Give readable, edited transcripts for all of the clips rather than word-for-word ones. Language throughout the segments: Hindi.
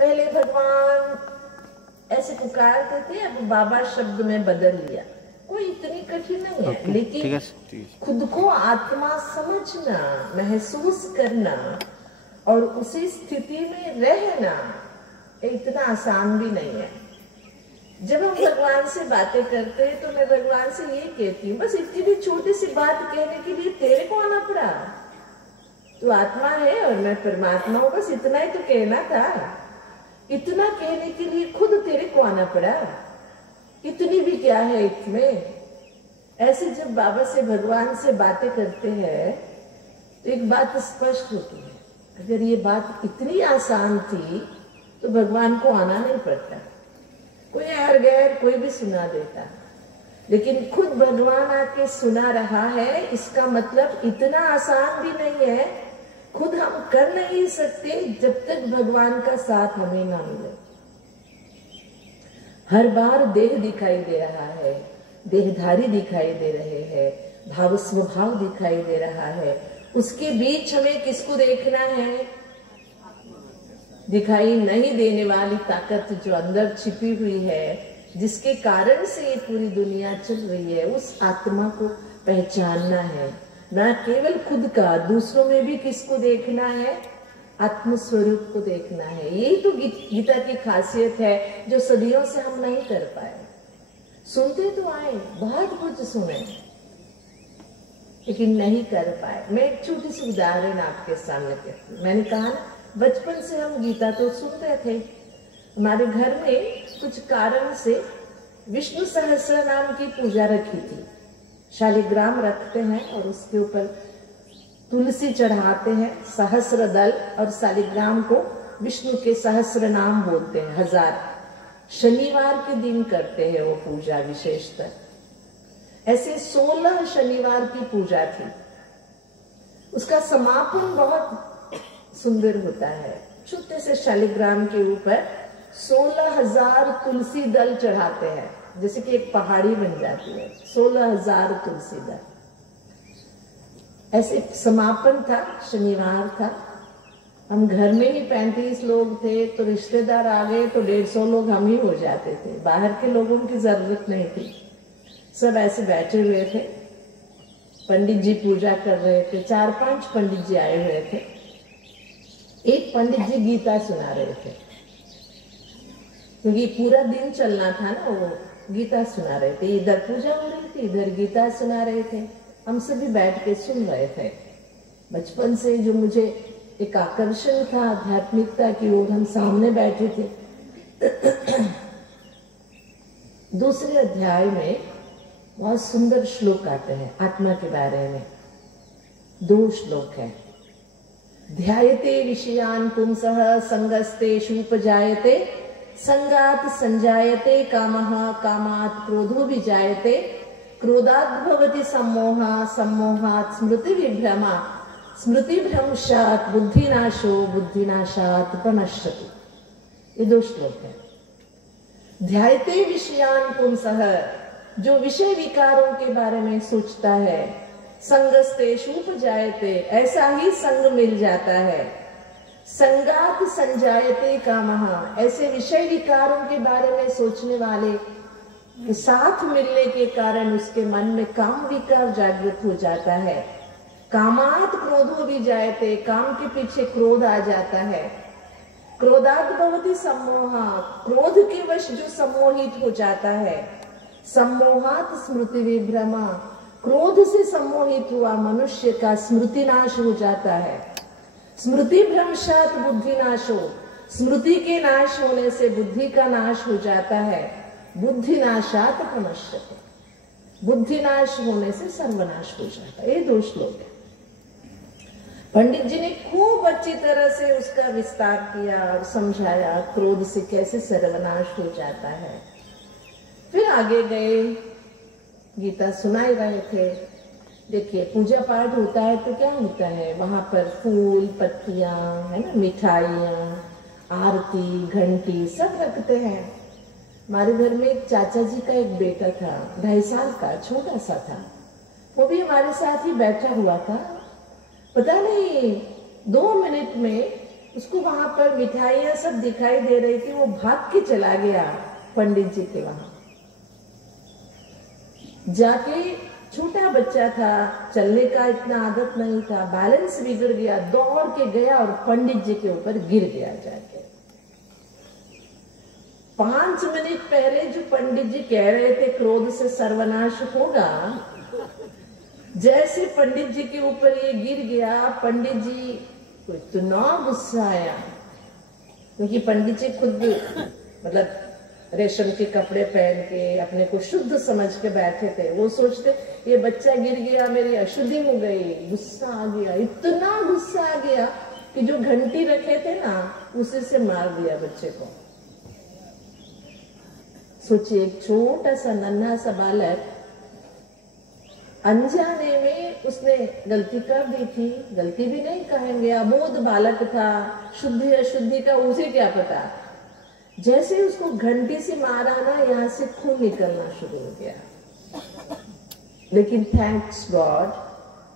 पहले भगवान ऐसे पुकारते थे, अब बाबा शब्द में बदल लिया। कोई इतनी कठिन नहीं है, लेकिन खुद को आत्मा समझना, महसूस करना और उसी स्थिति में रहना इतना आसान भी नहीं है। जब हम भगवान से बातें करते हैं तो मैं भगवान से ये कहती हूँ, बस इतनी भी छोटी सी बात कहने के लिए तेरे को आना पड़ा। तू आत्मा है और मैं परमात्मा हूँ, बस इतना ही तो कहना था। इतना कहने के लिए खुद तेरे को आना पड़ा। इतनी भी क्या है इसमें। ऐसे जब बाबा से भगवान से बातें करते हैं तो एक बात स्पष्ट होती है, अगर ये बात इतनी आसान थी तो भगवान को आना नहीं पड़ता, कोई यार गैर कोई भी सुना देता। लेकिन खुद भगवान आके सुना रहा है, इसका मतलब इतना आसान भी नहीं है। खुद हम कर नहीं सकते जब तक भगवान का साथ हमें ना मिले। हर बार देह दिखाई दे रहा है, देहधारी दिखाई दे रहे हैं, भाव स्वभाव दिखाई दे रहा है, उसके बीच हमें किसको देखना है? दिखाई नहीं देने वाली ताकत जो अंदर छिपी हुई है, जिसके कारण से ये पूरी दुनिया चल रही है, उस आत्मा को पहचानना है। न केवल खुद का, दूसरों में भी किसको देखना है? आत्म स्वरूप को देखना है। यही तो गीता की खासियत है, जो सदियों से हम नहीं कर पाए। सुनते तो आए, बहुत कुछ सुने, लेकिन नहीं कर पाए। मैं एक छोटी सी उदाहरण आपके सामने कहती हूँ। मैंने कहा ना, बचपन से हम गीता तो सुनते थे। हमारे घर में कुछ कारण से विष्णु सहस्त्र नाम की पूजा रखी थी। शालिग्राम रखते हैं और उसके ऊपर तुलसी चढ़ाते हैं, सहस्र दल, और शालिग्राम को विष्णु के सहस्र नाम बोलते हैं, 1000। शनिवार के दिन करते हैं वो पूजा विशेषतर। ऐसे 16 शनिवार की पूजा थी। उसका समापन बहुत सुंदर होता है। छोटे से शालिग्राम के ऊपर 16,000 तुलसी दल चढ़ाते हैं, जैसे कि एक पहाड़ी बन जाती है। 16,000 तुलसी दल। ऐसे समापन था, शनिवार था। हम घर में ही 35 लोग थे, तो रिश्तेदार आ गए तो 150 लोग हम ही हो जाते थे। बाहर के लोगों की जरूरत नहीं थी। सब ऐसे बैठे हुए थे। पंडित जी पूजा कर रहे थे। 4-5 पंडित जी आए हुए थे। एक पंडित जी गीता सुना रहे थे, क्योंकि पूरा दिन चलना था ना, वो गीता सुना रहे थे। इधर पूजा हो रही थी, इधर गीता सुना रहे थे। हम सभी बैठ के सुन रहे थे। बचपन से जो मुझे एक आकर्षण था आध्यात्मिकता की ओर, हम सामने बैठे थे। दूसरे अध्याय में बहुत सुंदर श्लोक आते हैं आत्मा के बारे में। 2 श्लोक है। ध्यायते विषयान पुंसः संगस्तेषुपजायते, संगात संजायते कामः, कामात् क्रोधो विजायते, क्रोधात् भवति सम्मोहः, सम्मोहात् स्मृति विभ्रमा, स्मृति भ्रंशात् बुद्धिनाशो, बुद्धिनाशात् प्रणश्यति। ये 2 श्लोक है। ध्यायते विषयान पुंसः, जो विषय विकारों के बारे में सोचता है, संगस्तेषुपजायते, ऐसा ही संग मिल जाता है। संगात संजायते कामः, ऐसे विषय विकारों के बारे में सोचने वाले के साथ मिलने के कारण उसके मन में काम विकार जागृत हो जाता है। कामात् क्रोधो विजायते, काम के पीछे क्रोध आ जाता है। क्रोधात् भवति सम्मोहः, क्रोध के वश जो सम्मोहित हो जाता है। सम्मोहात् स्मृति विभ्रमा, क्रोध से सम्मोहित हुआ मनुष्य का स्मृति नाश हो जाता है। स्मृति भ्रंशात् बुद्धिनाशो, स्मृति के नाश होने से बुद्धि का नाश हो जाता है। बुद्धिनाशात् प्रणश्यते, बुद्धि नाश होने से सर्वनाश हो जाता है। ये 2 श्लोक है। पंडित जी ने खूब अच्छी तरह से उसका विस्तार किया और समझाया क्रोध से कैसे सर्वनाश हो जाता है। फिर आगे गए, गीता सुनाए रहे थे। देखिए, पूजा पाठ होता है तो क्या होता है, वहां पर फूल पत्तियां, है ना, मिठाइयां, आरती, घंटी सब रखते हैं। हमारे घर में एक चाचा जी का एक बेटा था, 2.5 साल का, छोटा सा था। वो भी हमारे साथ ही बैठा हुआ था। पता नहीं 2 मिनट में उसको वहां पर मिठाइयां सब दिखाई दे रही थी, वो भाग के चला गया पंडित जी के वहां। जाके छोटा बच्चा था, चलने का इतना आदत नहीं था, बैलेंस बिगड़ गया, दौड़ के गया और पंडित जी के ऊपर गिर गया जाके। 5 मिनट पहले जो पंडित जी कह रहे थे क्रोध से सर्वनाश होगा, जैसे पंडित जी के ऊपर ये गिर गया, पंडित जी को इतना गुस्सा आया, क्योंकि पंडित जी खुद मतलब रेशम के कपड़े पहन के अपने को शुद्ध समझ के बैठे थे। वो सोचते ये बच्चा गिर गया, मेरी अशुद्धि हो गई। गुस्सा आ गया, इतना गुस्सा आ गया कि जो घंटी रखे थे ना, उसी से मार दिया बच्चे को। सोचिए, एक छोटा सा नन्हा सा बालक अनजाने में उसने गलती कर दी थी। गलती भी नहीं कहेंगे, अबोध बालक था, शुद्धि अशुद्धि का उसे क्या पता। जैसे उसको घंटी से मारा ना, यहाँ से खून निकलना शुरू हो गया। लेकिन थैंक्स गॉड,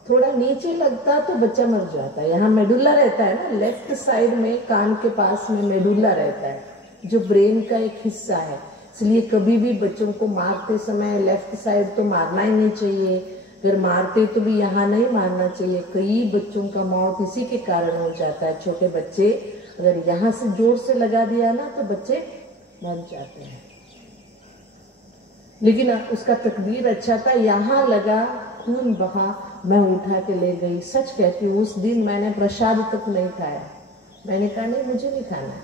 थोड़ा नीचे लगता तो बच्चा मर जाता। यहाँ मेडुल्ला रहता है ना, लेफ्ट साइड में कान के पास में मेडुल्ला रहता है, जो ब्रेन का एक हिस्सा है। इसलिए कभी भी बच्चों को मारते समय लेफ्ट साइड तो मारना ही नहीं चाहिए। अगर मारते तो भी यहाँ नहीं मारना चाहिए। कई बच्चों का मौत इसी के कारण हो जाता है। छोटे बच्चे अगर यहाँ से जोर से लगा दिया ना, तो बच्चे मर जाते हैं। लेकिन उसका तकदीर अच्छा था, यहाँ लगा, खून बहा, मैं उठा के ले गई। सच कहती हूँ, उस दिन मैंने प्रसाद तक नहीं खाया। मैंने कहा नहीं, मुझे नहीं खाना।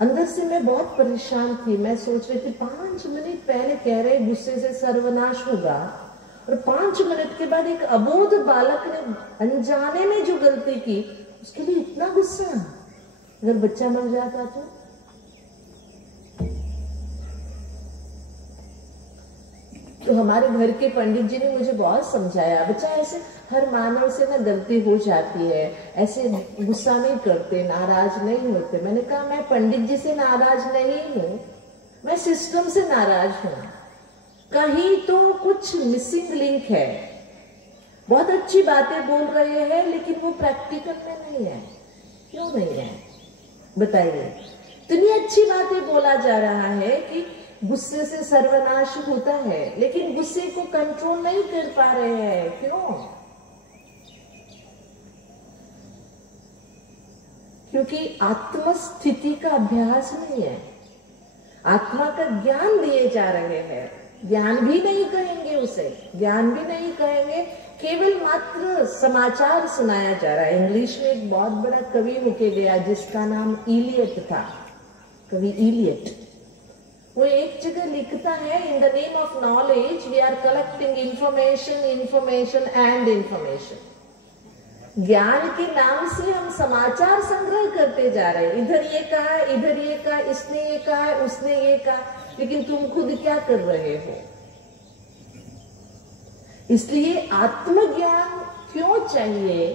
अंदर से मैं बहुत परेशान थी। मैं सोच रही थी 5 मिनट पहले कह रहे गुस्से से सर्वनाश होगा, और 5 मिनट के बाद एक अबोध बालक ने अनजाने में जो गलती की, उसके लिए इतना गुस्सा। अगर बच्चा मर जाता तो हमारे घर के पंडित जी ने मुझे बहुत समझाया, बच्चा ऐसे हर मानव से ना गलती हो जाती है, ऐसे गुस्सा नहीं करते, नाराज नहीं होते। मैंने कहा मैं पंडित जी से नाराज नहीं हूं, मैं सिस्टम से नाराज हूं। कहीं तो कुछ मिसिंग लिंक है। बहुत अच्छी बातें बोल रहे हैं, लेकिन वो प्रैक्टिकल में नहीं है। क्यों नहीं है बताइए? इतनी अच्छी बातें बोला जा रहा है कि गुस्से से सर्वनाश होता है, लेकिन गुस्से को कंट्रोल नहीं कर पा रहे हैं। क्यों? क्योंकि आत्मस्थिति का अभ्यास नहीं है। आत्मा का ज्ञान दिए जा रहे हैं। ज्ञान भी नहीं कहेंगे उसे, ज्ञान भी नहीं कहेंगे, केवल मात्र समाचार सुनाया जा रहा है। इंग्लिश में एक बहुत बड़ा कवि होके गया जिसका नाम इलियट था, कवि इलियट। वो एक जगह लिखता है, in the name of knowledge we are collecting information, information and information. ज्ञान के नाम से हम समाचार संग्रह करते जा रहे हैं। इधर ये कहा, इधर ये कहा, इसने ये कहा, उसने ये कहा, लेकिन तुम खुद क्या कर रहे हो? इसलिए आत्मज्ञान क्यों चाहिए?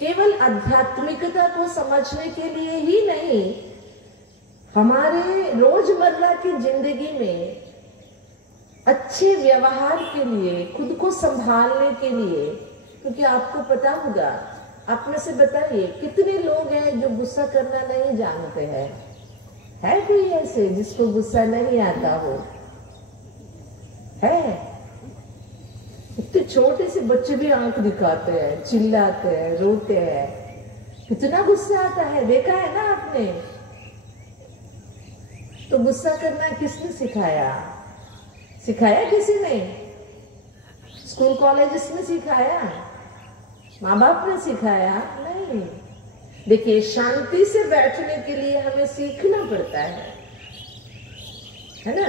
केवल आध्यात्मिकता को समझने के लिए ही नहीं, हमारे रोजमर्रा की जिंदगी में अच्छे व्यवहार के लिए, खुद को संभालने के लिए। क्योंकि आपको पता होगा, आप में से बताइए कितने लोग हैं जो गुस्सा करना नहीं जानते हैं? है कोई ऐसे जिसको गुस्सा नहीं आता हो? है? इतने छोटे से बच्चे भी आंख दिखाते हैं, चिल्लाते हैं, रोते हैं, कितना गुस्सा आता है। देखा है ना आपने? तो गुस्सा करना किसने सिखाया? सिखाया किसी ने? स्कूल कॉलेजेस में सिखाया? माँ बाप ने सिखाया? नहीं। देखिए, शांति से बैठने के लिए हमें सीखना पड़ता है ना?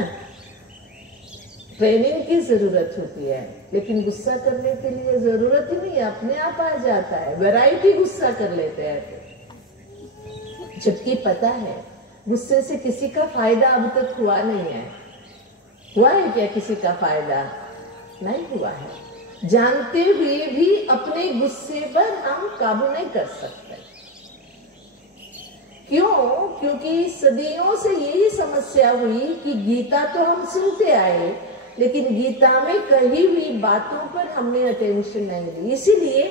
ट्रेनिंग की जरूरत होती है, लेकिन गुस्सा करने के लिए जरूरत ही नहीं, अपने आप आ जाता है। वैरायटी गुस्सा कर लेते हैं, जबकि पता है गुस्से से किसी का फायदा अब तक हुआ नहीं है। हुआ है क्या किसी का फायदा? नहीं हुआ है। जानते हुए भी अपने गुस्से पर हम काबू नहीं कर सकते। क्यों? क्योंकि सदियों से यही समस्या हुई कि गीता तो हम सुनते आए, लेकिन गीता में कही हुई बातों पर हमने अटेंशन नहीं दी। इसीलिए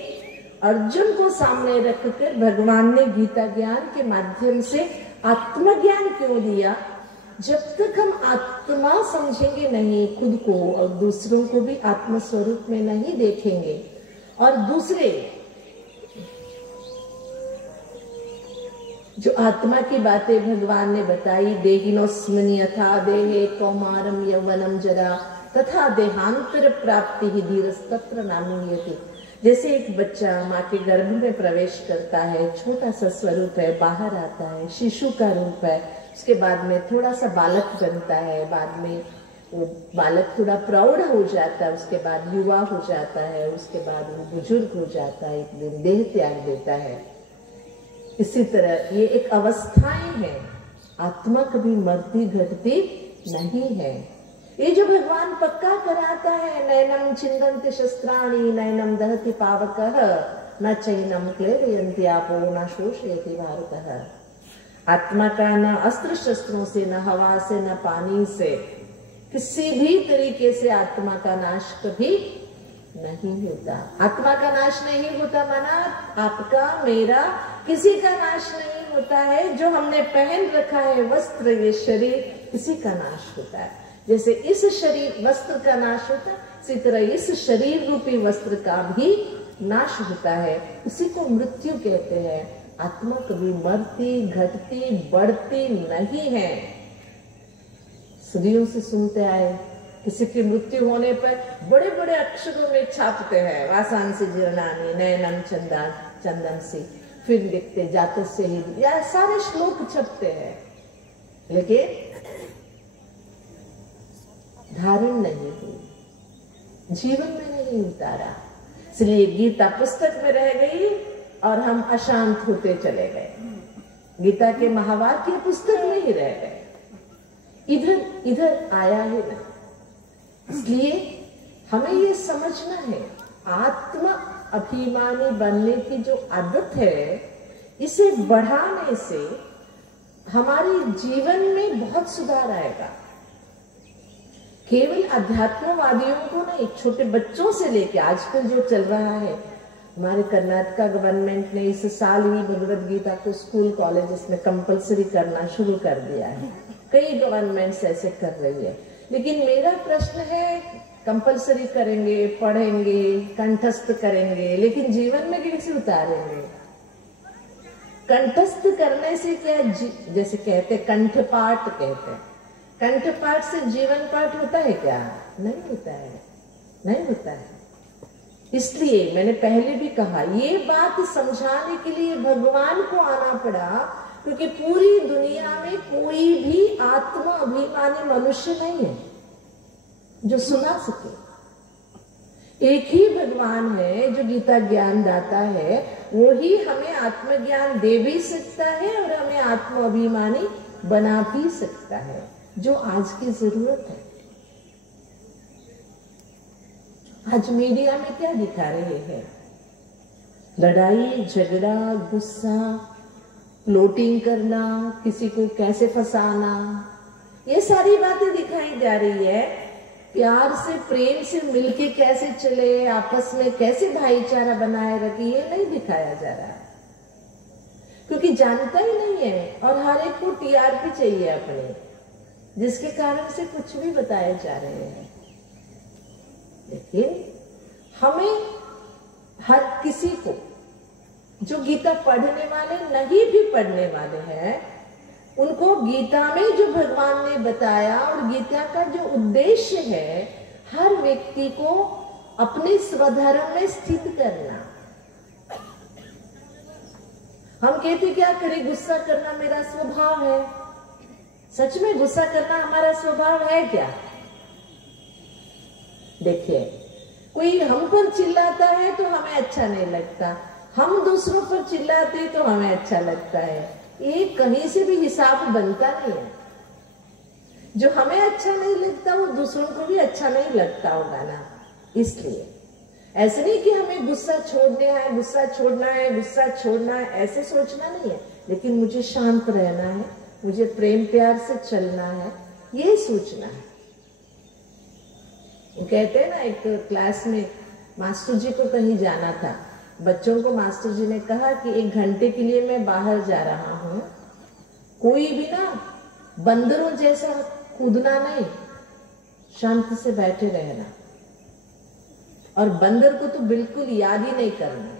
अर्जुन को सामने रखकर भगवान ने गीता ज्ञान के माध्यम से आत्मज्ञान क्यों दिया? जब तक हम आत्मा समझेंगे नहीं खुद को और दूसरों को भी आत्म स्वरूप में नहीं देखेंगे, और दूसरे जो आत्मा की बातें भगवान ने बताई, देहिनोस्मिन् यथा देहे कौमारम यौवनम जरा तथा देहांतर प्राप्ति ही धीरस्तत्र नामीयते। जैसे एक बच्चा माँ के गर्भ में प्रवेश करता है, छोटा सा स्वरूप है, बाहर आता है, शिशु का रूप है, उसके बाद में थोड़ा सा बालक बनता है, बाद में वो बालक थोड़ा प्रौढ़ हो जाता है, उसके बाद युवा हो जाता है, उसके बाद वो बुजुर्ग हो जाता है, एक दिन देह त्याग देता है। इसी तरह ये एक अवस्थाएं हैं, आत्मा कभी मरती घटती नहीं है। ये जो भगवान पक्का कराता है, नैनम छिन्दन्ति शस्त्राणि नैनम दहति पावकः न चैनम क्लेदयन्ति आपो न शोषयति भारतः। आत्मा का न अस्त्र शस्त्रों से, न हवा से, न पानी से, किसी भी तरीके से आत्मा का नाश कभी नहीं होता। आत्मा का नाश नहीं होता माना आपका मेरा किसी का नाश नहीं होता है। जो हमने पहन रखा है वस्त्र, ये शरीर, इसी का नाश होता है। जैसे इस शरीर वस्त्र का नाश होता है, इसी तरह इस शरीर रूपी वस्त्र का भी नाश होता है, उसी को मृत्यु कहते हैं। आत्मा कभी मरती घटती बढ़ती नहीं है। सदियों से सुनते आए, किसी की मृत्यु होने पर बड़े बड़े अक्षरों में छापते हैं, वासांसी जीर्णानि नयनम चंदनसी, फिर लिखते जातस्य ही, या सारे श्लोक छपते हैं, लेकिन धारण नहीं हुई, जीवन में नहीं उतारा। इसलिए गीता पुस्तक में रह गई और हम अशांत होते चले गए। गीता के महावाक्य पुस्तक में ही रह गए, इधर इधर आया ही नहीं। इसलिए हमें ये समझना है, आत्मा अभिमानी बनने की जो आदत है, इसे बढ़ाने से हमारे जीवन में बहुत सुधार आएगा। केवल अध्यात्मवादियों को नहीं, छोटे बच्चों से लेके आजकल जो चल रहा है, हमारे कर्नाटका गवर्नमेंट ने इस साल ही भगवद गीता को स्कूल कॉलेजेस में कंपलसरी करना शुरू कर दिया है। कई गवर्नमेंट्स ऐसे कर रही है, लेकिन मेरा प्रश्न है, कंपलसरी करेंगे, पढ़ेंगे, कंठस्थ करेंगे, लेकिन जीवन में कैसे उतारेंगे? कंठस्थ करने से क्या, जैसे कहते कंठपाठ कहते हैं, कंठपाठ से जीवन पाठ होता है क्या? नहीं होता है, नहीं होता है। इसलिए मैंने पहले भी कहा, ये बात समझाने के लिए भगवान को आना पड़ा, क्योंकि पूरी दुनिया में कोई भी आत्मा अभिमानी मनुष्य नहीं है जो सुना सके। एक ही भगवान है जो गीता ज्ञान दाता है, वो ही हमें आत्मज्ञान दे भी सकता है और हमें आत्म अभिमानी बना भी सकता है, जो आज की जरूरत है। आज मीडिया में क्या दिखा रहे हैं? लड़ाई झगड़ा, गुस्सा, फ्लोटिंग करना, किसी को कैसे फंसाना, ये सारी बातें दिखाई जा रही है। प्यार से प्रेम से मिलके कैसे चले, आपस में कैसे भाईचारा बनाए रखे, ये नहीं दिखाया जा रहा है, क्योंकि जानता ही नहीं है और हर एक को टीआरपी चाहिए अपने, जिसके कारण से कुछ भी बताए जा रहे हैं। लेकिन हमें हर किसी को, जो गीता पढ़ने वाले नहीं भी पढ़ने वाले हैं, उनको गीता में जो भगवान ने बताया और गीता का जो उद्देश्य है, हर व्यक्ति को अपने स्वधर्म में स्थित करना। हम कहते क्या करें, गुस्सा करना मेरा स्वभाव है। सच में गुस्सा करना हमारा स्वभाव है क्या? देखिए, कोई हम पर चिल्लाता है तो हमें अच्छा नहीं लगता, हम दूसरों पर चिल्लाते तो हमें अच्छा लगता है। ये कहीं से भी हिसाब बनता नहीं है। जो हमें अच्छा नहीं लगता वो दूसरों को भी अच्छा नहीं लगता होगा ना। इसलिए ऐसे नहीं कि हमें गुस्सा छोड़ना है, गुस्सा छोड़ना है, गुस्सा छोड़ना है, ऐसे सोचना नहीं है, लेकिन मुझे शांत रहना है, मुझे प्रेम प्यार से चलना है, ये सोचना है। कहते हैं ना, एक क्लास में मास्टर जी को कहीं जाना था, बच्चों को मास्टर जी ने कहा कि 1 घंटे के लिए मैं बाहर जा रहा हूँ, कोई भी ना बंदरों जैसा कूदना नहीं, शांति से बैठे रहना, और बंदर को तो बिल्कुल याद ही नहीं करना।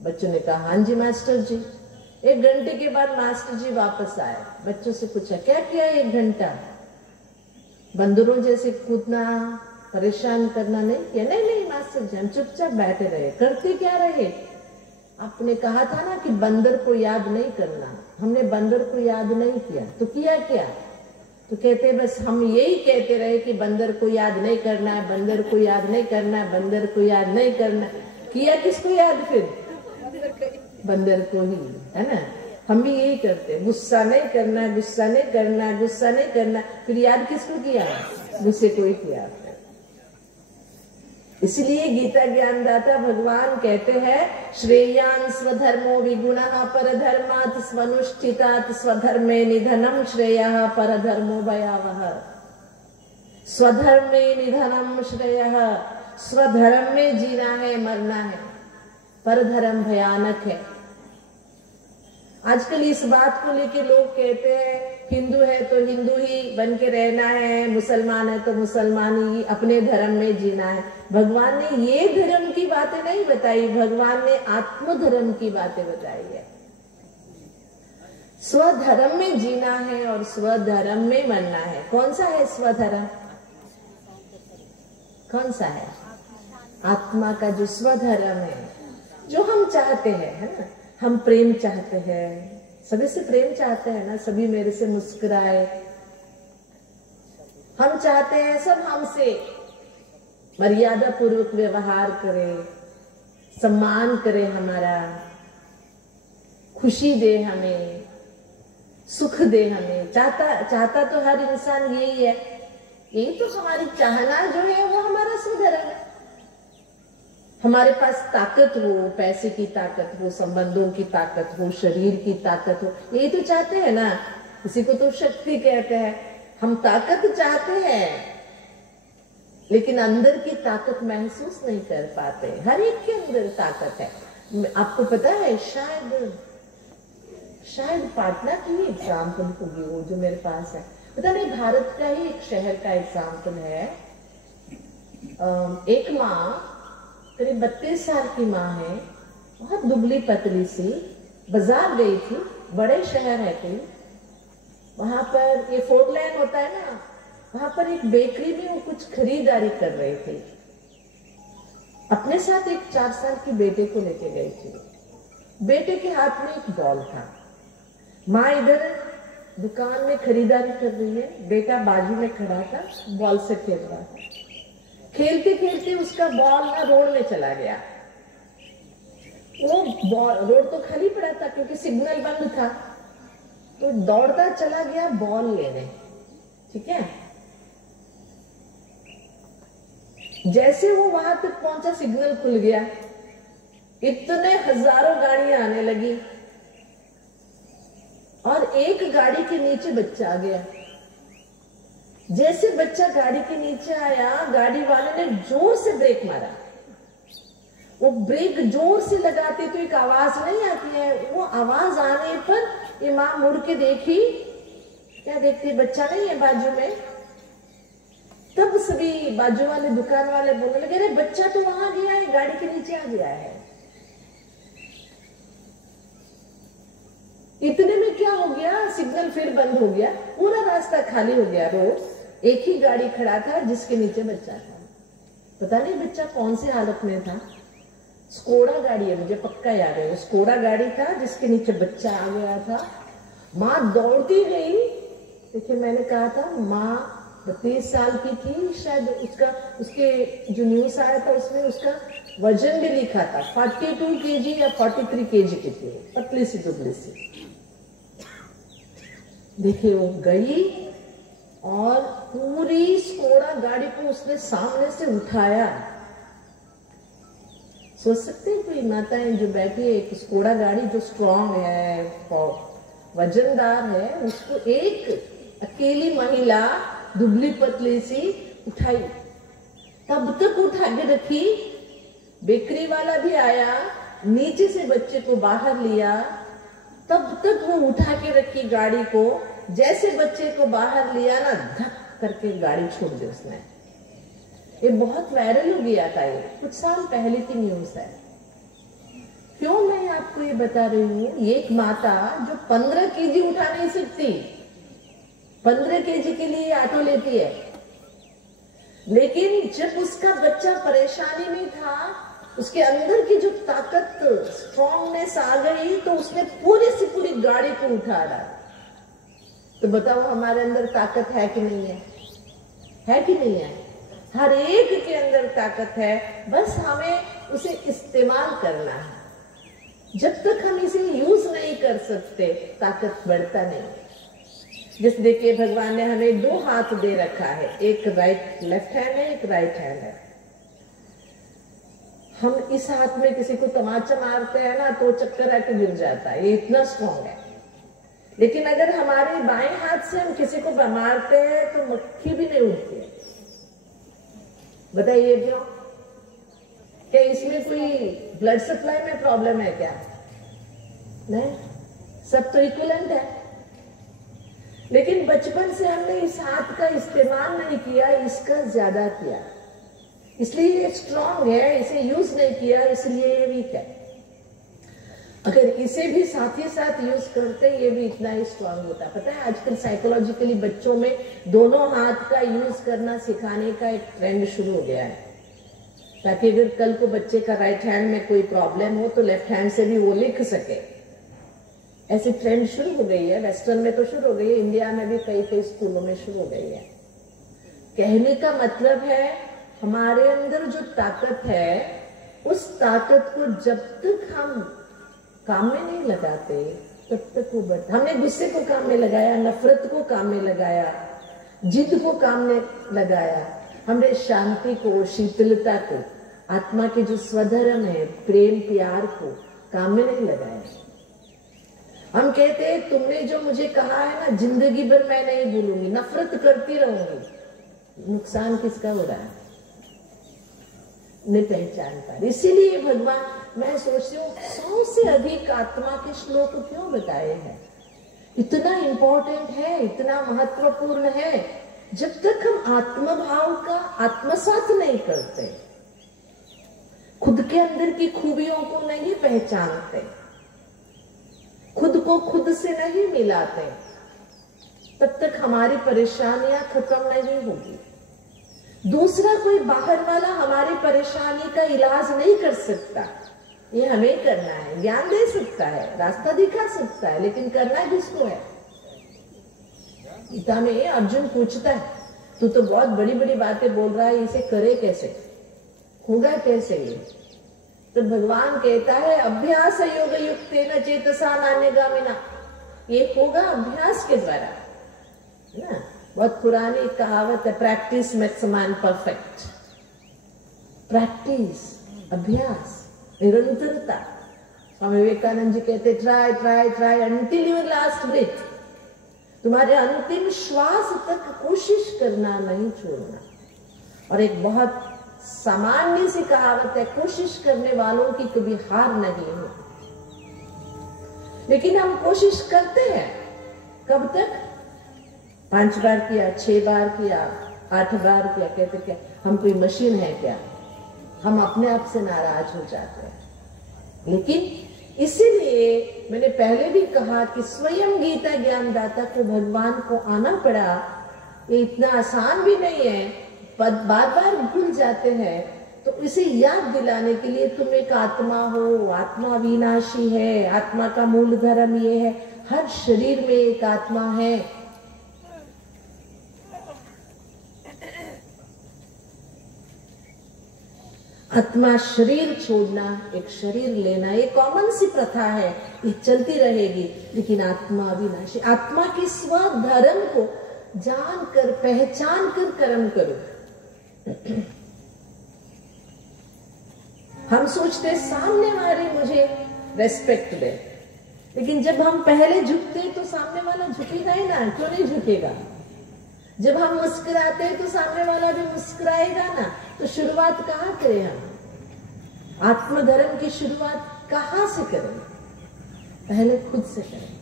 बच्चों ने कहा हाँ जी मास्टर जी। 1 घंटे के बाद मास्टर जी वापस आए, बच्चों से पूछा क्या किया 1 घंटा? बंदरों जैसे कूदना, परेशान करना नहीं किया। नहीं नहीं मास्टर जी, हम चुपचाप बैठे रहे। करते क्या रहे? आपने कहा था ना कि बंदर को याद नहीं करना, हमने बंदर को याद नहीं किया, तो किया क्या? तो कहते बस हम यही कहते रहे कि बंदर को याद नहीं करना है, बंदर को याद नहीं करना है, बंदर को याद नहीं करना। किया किसको याद फिर? बंदर को ही, है ना। हम भी यही करते, गुस्सा नहीं करना, गुस्सा नहीं करना, गुस्सा नहीं करना, फिर याद किसको किया? गुस्से को ही किया। इसलिए गीता ज्ञानदाता भगवान कहते हैं श्रेयान स्वधर्मो विगुणः परधर्मात् स्वनुष्ठितात् स्वधर्मे निधनम श्रेयः परधर्मो भयावह। स्वधर्मे निधनम श्रेयः, स्वधर्म में जीना है, मरना है, परधर्म भयानक है। आजकल इस बात को लेके लोग कहते हैं हिंदू है तो हिंदू ही बन के रहना है, मुसलमान है तो मुसलमान ही अपने धर्म में जीना है। भगवान ने ये धर्म की बातें नहीं बताई, भगवान ने आत्म धर्म की बातें बताई है। स्वधर्म में जीना है और स्वधर्म में मरना है। कौन सा है स्वधर्म? कौन सा है? आत्मा का जो स्वधर्म है, जो हम चाहते हैं, है ना। हम प्रेम चाहते हैं, सभी से प्रेम चाहते हैं ना, सभी मेरे से मुस्कुराए। हम चाहते हैं सब हमसे मर्यादा पूर्वक व्यवहार करे, सम्मान करे, हमारा खुशी दे, हमें सुख दे, हमें चाहता तो हर इंसान यही है। यही तो हमारी चाहना जो है वो हमारा स्वधर्म है। हमारे पास ताकत हो, पैसे की ताकत हो, संबंधों की ताकत हो, शरीर की ताकत हो, यही तो चाहते हैं ना। इसी को तो शक्ति कहते हैं। हम ताकत चाहते हैं लेकिन अंदर की ताकत महसूस नहीं कर पाते। हर एक के अंदर ताकत है। आपको पता है, शायद पाटना की ही एग्जाम्पल होगी वो जो मेरे पास है, पता नहीं, भारत का ही एक शहर का एग्जाम्पल है। एक माँ, करीब 32 साल की माँ है, बहुत दुबली पतली सी, बाजार गई थी, बड़े शहर है कोई, वहां पर ये 4 लाइन होता है ना, वहां पर एक बेकरी में वो कुछ खरीदारी कर रही थी। अपने साथ एक 4 साल के बेटे को लेके गई थी। बेटे के हाथ में एक बॉल था। माँ इधर दुकान में खरीदारी कर रही है, बेटा बाजू में खड़ा था, बॉल से खेल रहा था। खेलते खेलते उसका बॉल ना रोड में चला गया। वो बॉल, रोड तो खाली पड़ा था क्योंकि सिग्नल बंद था, तो दौड़ता चला गया बॉल लेने। ठीक है, जैसे वो वहां तक पहुंचा, सिग्नल खुल गया, इतने हजारों गाड़ियां आने लगी और एक गाड़ी के नीचे बच्चा आ गया। जैसे बच्चा गाड़ी के नीचे आया, गाड़ी वाले ने जोर से ब्रेक मारा। वो ब्रेक जोर से लगाते तो एक आवाज नहीं आती है, वो आवाज आने पर ये माँ मुड़ के देखी, क्या देखती, बच्चा नहीं है बाजू में। तब सभी बाजू वाले दुकान वाले बोलने लगे, अरे बच्चा तो वहां गया है, गाड़ी के नीचे आ गया है। इतने में क्या हो गया, सिग्नल फिर बंद हो गया, पूरा रास्ता खाली हो गया, रोड, एक ही गाड़ी खड़ा था जिसके नीचे बच्चा था। पता नहीं बच्चा कौन सी हालत में था। स्कोडा गाड़ी है, मुझे पक्का याद है, वो स्कोडा गाड़ी था जिसके नीचे बच्चा आ गया था। माँ दौड़ती गई। देखिए, मैंने कहा था माँ 32 साल की थी, शायद उसके जो न्यूज आया था उसमें उसका वजन भी लिखा था, 42 kg या 43 kg की थी, पतली सी दुबली सी। देखिए, वो गई और पूरी स्कोडा गाड़ी को उसने सामने से उठाया। सोच सकते हैं कोई माताएं जो बैठी है, एक स्कोडा गाड़ी जो स्ट्रॉन्ग है, वजनदार है, उसको एक अकेली महिला दुबली पतली सी उठाई। तब तक उठा के रखी, बेकरी वाला भी आया, नीचे से बच्चे को बाहर लिया, तब तक वो उठा के रखी गाड़ी को। जैसे बच्चे को बाहर लिया ना, धक करके गाड़ी छोड़ दी उसने। ये बहुत वायरल हो गया था, ये कुछ साल पहले की न्यूज है। क्यों मैं आपको ये बता रही हूँ? ये एक माता जो 15 केजी उठा नहीं सकती, 15 केजी के लिए ऑटो लेती है, लेकिन जब उसका बच्चा परेशानी में था, उसके अंदर की जो ताकत, स्ट्रॉन्गनेस आ गई, तो उसने पूरी से पूरी गाड़ी को उठा डाला। तो बताओ हमारे अंदर ताकत है कि नहीं है? है कि नहीं है? हर एक के अंदर ताकत है, बस हमें उसे इस्तेमाल करना है। जब तक हम इसे यूज नहीं कर सकते, ताकत बढ़ता नहीं। जिस देखिए भगवान ने हमें 2 हाथ दे रखा है, एक लेफ्ट हैंड है, एक राइट हैंड है। हम इस हाथ में किसी को तमाचा मारते हैं ना, तो चक्कर आके गिर जाता है, ये इतना स्ट्रॉन्ग है। लेकिन अगर हमारे बाएं हाथ से हम किसी को मारते हैं तो मक्खी भी नहीं उठती है। बताइए क्यों? क्या इसमें कोई ब्लड सप्लाई में प्रॉब्लम है क्या? नहीं, सब तो इक्विवेलेंट है। लेकिन बचपन से हमने इस हाथ का इस्तेमाल नहीं किया, इसका ज्यादा किया, इसलिए ये स्ट्रांग है। इसे यूज नहीं किया, इसलिए ये वीक है। अगर इसे भी साथ ही साथ यूज करते, ये भी इतना ही स्ट्रांग होता। पता है आजकल साइकोलॉजिकली बच्चों में दोनों हाथ का यूज करना सिखाने का एक ट्रेंड शुरू हो गया है, ताकि अगर कल को बच्चे का राइट हैंड में कोई प्रॉब्लम हो तो लेफ्ट हैंड से भी वो लिख सके। ऐसी ट्रेंड शुरू हो गई है, वेस्टर्न में तो शुरू हो गई है, इंडिया में भी कई कई स्कूलों में शुरू हो गई है। कहने का मतलब है हमारे अंदर जो ताकत है, उस ताकत को जब तक हम काम में नहीं लगाते तब तक वो बढ़ता। हमने गुस्से को काम में लगाया, नफरत को काम में लगाया, जिद को काम में लगाया, हमने शांति को, शीतलता को, आत्मा के जो स्वधर्म है, प्रेम प्यार को काम में नहीं लगाया। हम कहते हैं तुमने जो मुझे कहा है ना, जिंदगी भर मैं नहीं भूलूंगी, नफरत करती रहूंगी। नुकसान किसका हो रहा है? नहीं पहचान पा रही। इसीलिए भगवान, मैं सोचती हूँ 100 से अधिक आत्मा के श्लोक क्यों बताए हैं? इतना इंपॉर्टेंट है, इतना महत्वपूर्ण है। जब तक हम आत्मभाव का आत्मसात नहीं करते, खुद के अंदर की खूबियों को नहीं पहचानते, खुद को खुद से नहीं मिलाते, तब तक हमारी परेशानियां खत्म नहीं होगी। दूसरा कोई बाहर वाला हमारी परेशानी का इलाज नहीं कर सकता, ये हमें करना है। ज्ञान दे सकता है, रास्ता दिखा सकता है, लेकिन करना किसको है? गीता में अर्जुन पूछता है, तू तो बहुत बड़ी बड़ी बातें बोल रहा है, इसे करे कैसे, होगा कैसे ये? तो भगवान कहता है अभ्यास योग युक्तेन चेतसा नान्यगामिना, ये होगा अभ्यास के द्वारा ना। बहुत पुरानी कहावत है, practice makes man perfect. Practice, अभ्यास, निरंतरता। स्वामी विवेकानंद जी कहते try try try until your last breath. तुम्हारे अंतिम श्वास तक कोशिश करना नहीं छोड़ना। और एक बहुत सामान्य सी कहावत है, कोशिश करने वालों की कभी हार नहीं होती। लेकिन हम कोशिश करते हैं कब तक? 5 बार किया, 6 बार किया, 8 बार किया, कहते क्या हम कोई मशीन है क्या? हम अपने आप से नाराज हो जाते हैं। लेकिन इसीलिए मैंने पहले भी कहा कि स्वयं गीता ज्ञानदाता को भगवान को आना पड़ा। ये इतना आसान भी नहीं है, बार बार भूल जाते हैं। तो इसे याद दिलाने के लिए तुम एक आत्मा हो, आत्मा विनाशी है, आत्मा का मूल धर्म ये है, हर शरीर में एक आत्मा है। आत्मा शरीर छोड़ना, एक शरीर लेना, ये कॉमन सी प्रथा है, ये चलती रहेगी। लेकिन आत्मा अविनाशी, आत्मा के स्वधर्म को जानकर, पहचान कर कर्म करो। हम सोचते सामने वाले मुझे रेस्पेक्ट दे, लेकिन जब हम पहले झुकते तो सामने वाला झुकेगा ही ना। क्यों नहीं झुकेगा? जब हम मुस्कुराते तो सामने वाला भी मुस्कुराएगा ना। तो शुरुआत कहाँ करें हम? आत्मधर्म की शुरुआत कहां से करें? पहले खुद से करें।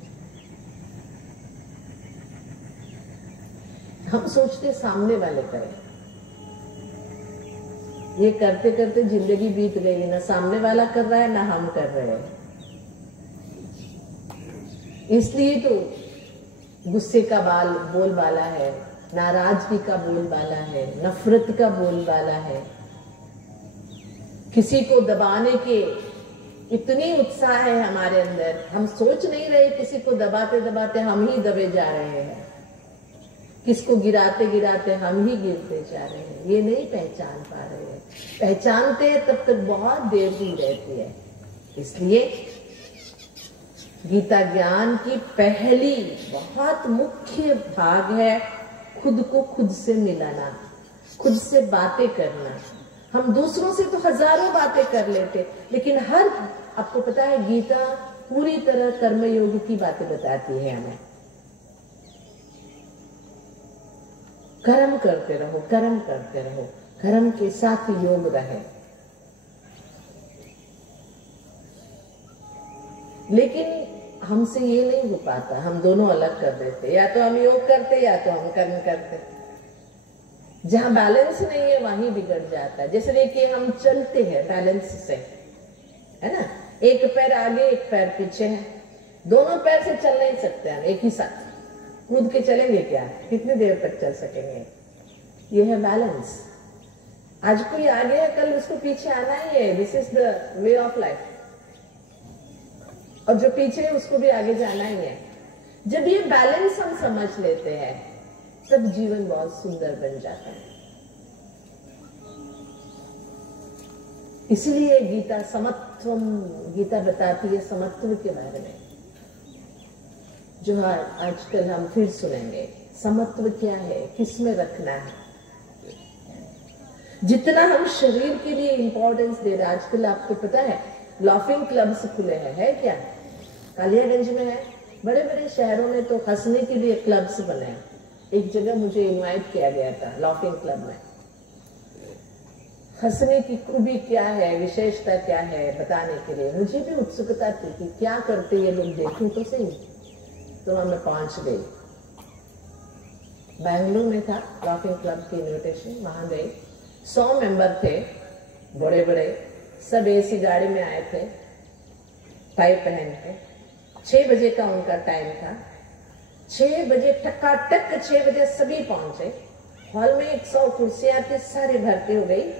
हम सोचते सामने वाले करें, ये करते करते जिंदगी बीत गई, ना सामने वाला कर रहा है ना हम कर रहे हैं। इसलिए तो गुस्से का बोलबाला है, नाराजगी का बोलबाला है, नफरत का बोलबाला है, किसी को दबाने के इतनी उत्साह है हमारे अंदर, हम सोच नहीं रहे किसी को दबाते दबाते हम ही दबे जा रहे हैं, किसको गिराते गिराते हम ही गिरते जा रहे हैं। ये नहीं पहचान पा रहे हैं। पहचानते हैं तब तक बहुत देर ही रहती है। इसलिए गीता ज्ञान की पहली बहुत मुख्य भाग है खुद को खुद से मिलाना, खुद से बातें करना। हम दूसरों से तो हजारों बातें कर लेते, लेकिन आपको पता है गीता पूरी तरह कर्मयोग की बातें बताती है हमें। कर्म करते रहो, कर्म करते रहो, कर्म के साथ योग रहे। लेकिन हमसे ये नहीं हो पाता, हम दोनों अलग कर देते, या तो हम योग करते या तो हम कर्म करते। जहां बैलेंस नहीं है वहीं बिगड़ जाता है। जैसे देखिए हम चलते हैं बैलेंस से, है ना, एक पैर आगे एक पैर पीछे है, दोनों पैर से चल नहीं सकते हम एक ही साथ। कूद के चलेंगे क्या? कितनी देर तक चल सकेंगे? ये है बैलेंस। आज कोई आगे है, कल उसको पीछे आना ही है। This is the way of life. और जो पीछे है उसको भी आगे जाना ही है। जब ये बैलेंस हम समझ लेते हैं तब जीवन बहुत सुंदर बन जाता है। इसलिए गीता बताती है समत्व के बारे में, जो आजकल हम फिर सुनेंगे। समत्व क्या है, किसमें रखना है। जितना हम शरीर के लिए इंपॉर्टेंस दे रहे, आजकल आपको पता है लाफिंग क्लब्स खुले हैं, है क्या? कालियागंज में है, बड़े बड़े शहरों में तो हंसने के लिए क्लब्स बने हैं। एक जगह मुझे इनवाइट किया गया था लाफिंग क्लब में। हंसने की खूबी क्या है, विशेषता क्या है बताने के लिए मुझे भी उत्सुकता थी कि क्या करते ये लोग, देखूं तो सही। तो मैं पहुंच गई। बेंगलुरु में था लाफिंग क्लब की इन्विटेशन, वहां गई। 100 मेंबर थे, बड़े बड़े, सब एसी गाड़ी में आए थे, टाई पहन के। 6 बजे का उनका टाइम था। 6 बजे टकाटक 6 बजे सभी पहुंचे। हॉल में 100 कुर्सियां थी, सारी भर्ती हो गई।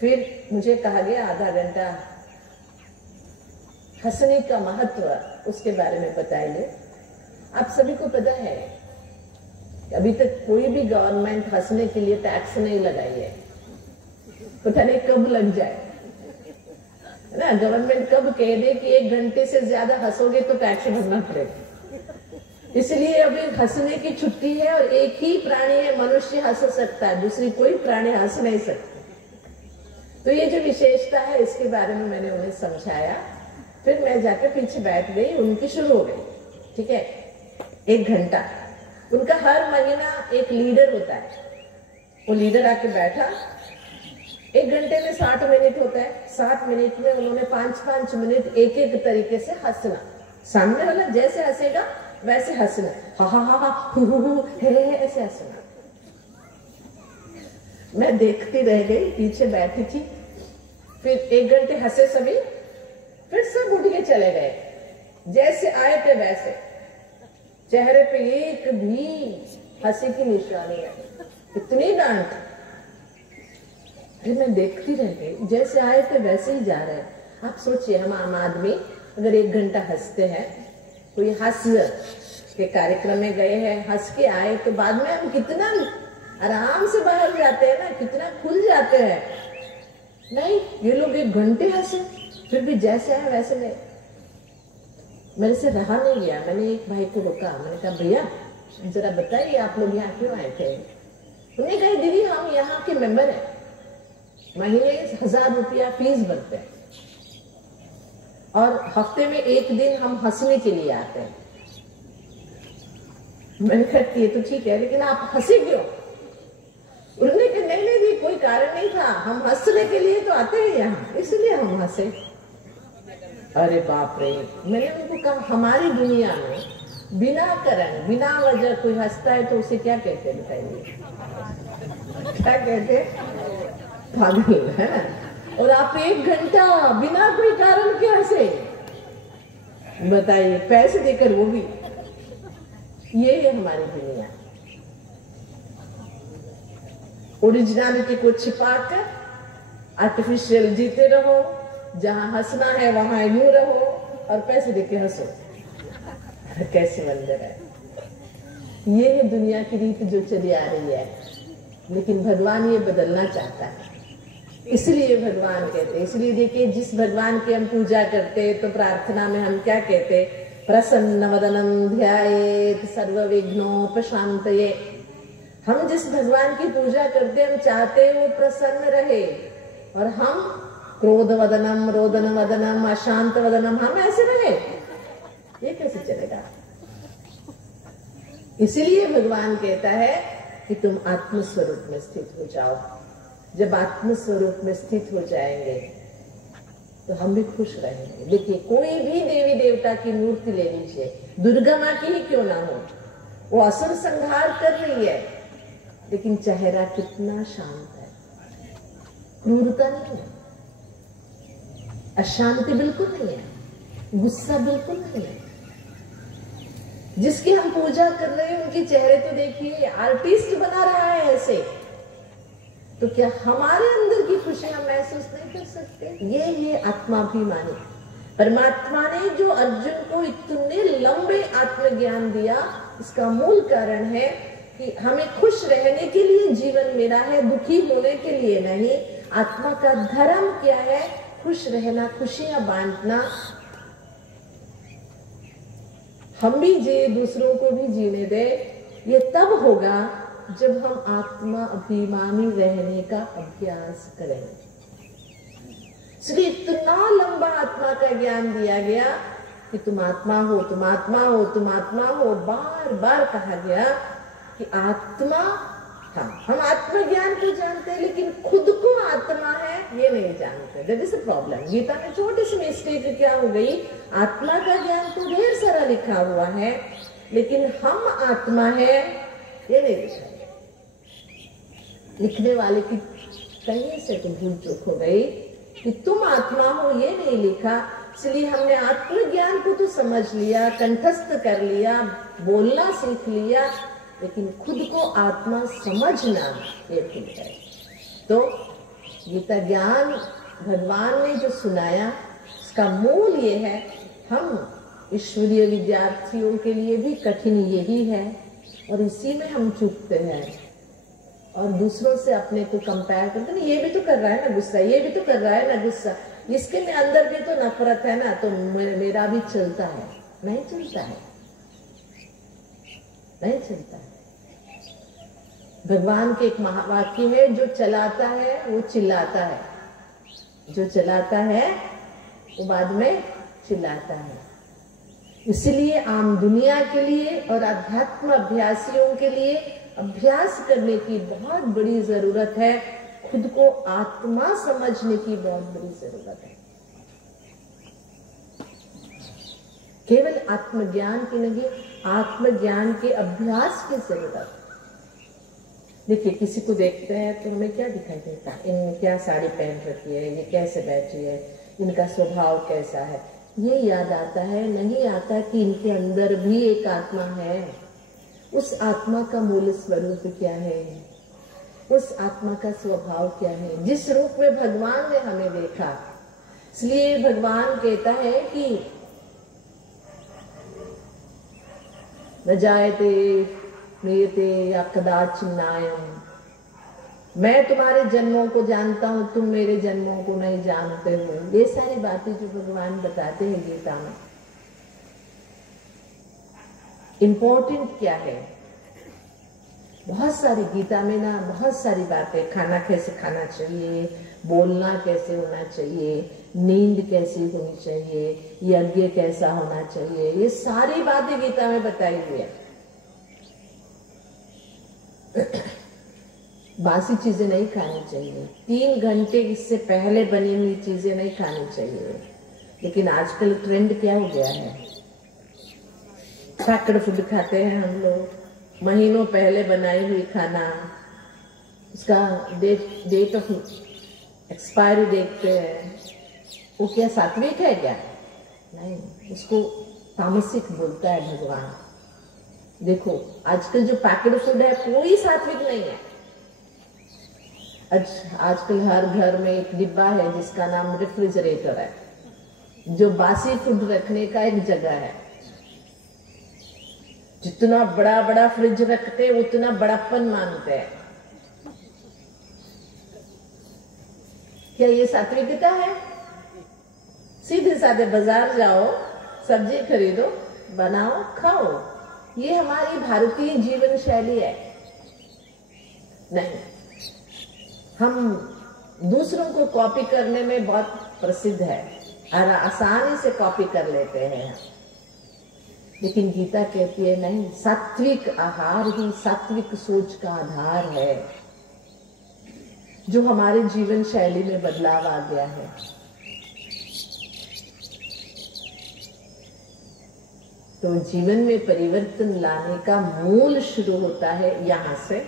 फिर मुझे कहा गया आधा घंटा हंसने का महत्व उसके बारे में बताइए। आप सभी को पता है अभी तक कोई भी गवर्नमेंट हंसने के लिए टैक्स नहीं लगाई है। पता नहीं कब लग जाए ना। गवर्नमेंट कब कह दे कि 1 घंटे से ज्यादा हंसोगे तो टैक्स भरना पड़ेगा। इसलिए अभी हंसने की छुट्टी है और एक ही प्राणी है, मनुष्य हंस सकता है, दूसरी कोई प्राणी हंस नहीं सकती। तो ये जो विशेषता है इसके बारे में मैंने उन्हें समझाया। फिर मैं जाकर पीछे बैठ गई, उनकी शुरू हो गई। ठीक है, 1 घंटा। उनका हर महीना एक लीडर होता है, वो लीडर आके बैठा। 1 घंटे में 60 मिनट होता है। 60 मिनट में उन्होंने 5-5 मिनट एक एक तरीके से हंसना। सामने वाला जैसे हंसेगा वैसे हंसना, हा हा हा हा, हु हु हु, हे ऐसे हंसना। मैं देखती रह गई, पीछे बैठी थी। फिर 1 घंटे हंसे सभी, फिर सब उठ के चले गए। जैसे आए थे वैसे, चेहरे पे एक भी हंसी की निशानी है। इतनी डांट। फिर मैं देखती रह गई, जैसे आए थे वैसे ही जा रहे हैं। आप सोचिए, हम आम आदमी अगर 1 घंटा हंसते हैं, कोई हास्य के कार्यक्रम में गए हैं, हंस के आए, तो बाद में हम कितना आराम से बाहर जाते हैं ना, कितना खुल जाते हैं। नहीं, ये लोग 1 घंटे हंसे, फिर भी जैसे आए वैसे गए। मेरे से रहा नहीं गया। मैंने एक भाई को रोका, मैंने कहा भैया जरा बताइए आप लोग यहाँ क्यों आए थे? उन्होंने कहा दीदी हम यहाँ के मेंबर हैं, महीने 1000 रुपया फीस भरते हैं और हफ्ते में 1 दिन हम हंसने के लिए आते हैं। मैंने कहा ये तो ठीक है, लेकिन आप हंसे क्यों? उन्होंने कहा नहीं नहीं दी, कोई कारण नहीं था, हम हंसने के लिए तो आते हैं यहाँ, इसलिए हम हंसे। अरे बाप रे, मैंने उनको कहा हमारी दुनिया में बिना कारण बिना वजह कोई हंसता है तो उसे क्या कहते हैं बताइए? क्या कहते? पागल है ना। और आप 1 घंटा बिना कोई कारण के हंसे, बताइए, पैसे देकर वो भी। ये है हमारी दुनिया। ओरिजिनलिटी को छिपाकर आर्टिफिशियल जीते रहो, जहां हंसना है वहां यूं रहो और पैसे देके हंसो। कैसे मंदिर है। ये है दुनिया की रीत जो चली आ रही है, लेकिन भगवान ये बदलना चाहता है। इसलिए भगवान कहते, इसलिए देखिए जिस भगवान की हम पूजा करते तो प्रार्थना में हम क्या कहते? प्रसन्न वदनम ध्यायेत सर्व विघ्नोपशांतये। हम जिस भगवान की पूजा करते हम चाहते वो प्रसन्न रहे, और हम क्रोध वदनम, रोदन वदनम, अशांत वदनम, हम ऐसे रहे, ये कैसे चलेगा? इसलिए भगवान कहता है कि तुम आत्म स्वरूप में स्थित हो जाओ। जब आत्म स्वरूप में स्थित हो जाएंगे तो हम भी खुश रहेंगे। देखिए, कोई भी देवी देवता की मूर्ति ले लीजिए, दुर्गा माँ की ही क्यों ना हो, वो असुर संहार कर रही है, लेकिन चेहरा कितना शांत है, क्रूरता नहीं है, अशांति बिल्कुल नहीं है, गुस्सा बिल्कुल नहीं है। जिसकी हम पूजा कर रहे हैं उनके चेहरे तो देखिए, आर्टिस्ट बना रहा है ऐसे, तो क्या हमारे अंदर की खुशी हम महसूस नहीं कर सकते? ये है आत्माभिमानी। परमात्मा ने जो अर्जुन को इतने लंबे आत्मज्ञान दिया, इसका मूल कारण है कि हमें खुश रहने के लिए जीवन मिला है, दुखी होने के लिए नहीं। आत्मा का धर्म क्या है? खुश रहना, खुशियां बांटना। हम भी जिए, दूसरों को भी जीने दे। ये तब होगा जब हम आत्मा अभिमानी रहने का अभ्यास करेंगे। इसलिए इतना लंबा आत्मा का ज्ञान दिया गया कि तुम आत्मा हो, तुम आत्मा हो, तुम आत्मा हो। बार बार कहा गया कि आत्मा, हाँ, हम आत्मज्ञान को जानते हैं, लेकिन खुद को आत्मा है ये नहीं जानते। That is the problem. Gita में छोटी सी मिस्टेक क्या हो गई? आत्मा का ज्ञान तो ढेर सारा लिखा हुआ है, लेकिन हम आत्मा है ये नहीं लिखा। लिखने वाले की कहीं से तो भूल चूक हो गई कि तुम आत्मा हो ये नहीं लिखा। इसलिए हमने आत्मज्ञान को तो समझ लिया, कंठस्थ कर लिया, बोलना सीख लिया, लेकिन खुद को आत्मा समझना ये भूल गए। तो गीता ज्ञान भगवान ने जो सुनाया, इसका मूल ये है। हम ईश्वरीय विद्यार्थियों के लिए भी कठिन यही है, और इसी में हम चूकते हैं। और दूसरों से अपने को कंपेयर करते हैं, ये भी तो कर रहा है ना गुस्सा, ये भी तो कर रहा है ना गुस्सा, इसके में अंदर भी तो नफरत है ना, तो मेरा भी चलता है। नहीं चलता है, नहीं चलता है। भगवान के एक महावाक्य है, जो चलाता है वो चिल्लाता है, जो चलाता है वो बाद में चिल्लाता है। इसलिए आम दुनिया के लिए और अध्यात्म अभ्यासियों के लिए अभ्यास करने की बहुत बड़ी जरूरत है। खुद को आत्मा समझने की बहुत बड़ी जरूरत है। केवल आत्मज्ञान की नहीं, आत्मज्ञान के अभ्यास की जरूरत। देखिए, किसी को देखते हैं तो हमें क्या दिखाई देता है? इनने क्या साड़ी पहन रखी है, ये कैसे बैठी है, इनका स्वभाव कैसा है, ये याद आता है। नहीं आता कि इनके अंदर भी एक आत्मा है। उस आत्मा का मूल स्वरूप क्या है, उस आत्मा का स्वभाव क्या है, जिस रूप में भगवान ने हमें देखा। इसलिए भगवान कहता है कि न जायते म्रियते या कदाचिन्नायम, मैं तुम्हारे जन्मों को जानता हूं, तुम मेरे जन्मों को नहीं जानते हो। ये सारी बातें जो भगवान बताते हैं गीता में, इंपॉर्टेंट क्या है? बहुत सारी गीता में ना बहुत सारी बातें, खाना कैसे खाना चाहिए, बोलना कैसे होना चाहिए, नींद कैसी होनी चाहिए, यज्ञ कैसा होना चाहिए, ये सारी बातें गीता में बताई हुई है। बासी चीजें नहीं खानी चाहिए, 3 घंटे इससे पहले बनी हुई चीजें नहीं खानी चाहिए, लेकिन आजकल ट्रेंड क्या हो गया है, पैक्ड फूड खाते हैं हम लोग, महीनों पहले बनाई हुई खाना, उसका डेट ऑफ एक्सपायरी देखते हैं। वो क्या सात्विक है क्या? नहीं, उसको तामसिक बोलता है भगवान। देखो आजकल जो पैक्ड फूड है कोई सात्विक नहीं है। आजकल हर घर में एक डिब्बा है जिसका नाम रेफ्रिजरेटर है, जो बासी फूड रखने का एक जगह है। जितना बड़ा बड़ा फ्रिज रखते उतना बड़ापन मानते हैं। क्या ये सात्विकता है? सीधे साधे बाजार जाओ, सब्जी खरीदो, बनाओ, खाओ। ये हमारी भारतीय जीवन शैली है। नहीं, हम दूसरों को कॉपी करने में बहुत प्रसिद्ध है और आसानी से कॉपी कर लेते हैं। लेकिन गीता कहती है नहीं, सात्विक आहार ही सात्विक सोच का आधार है, जो हमारे जीवन शैली में बदलाव आ गया है। तो जीवन में परिवर्तन लाने का मूल शुरू होता है यहाँ से,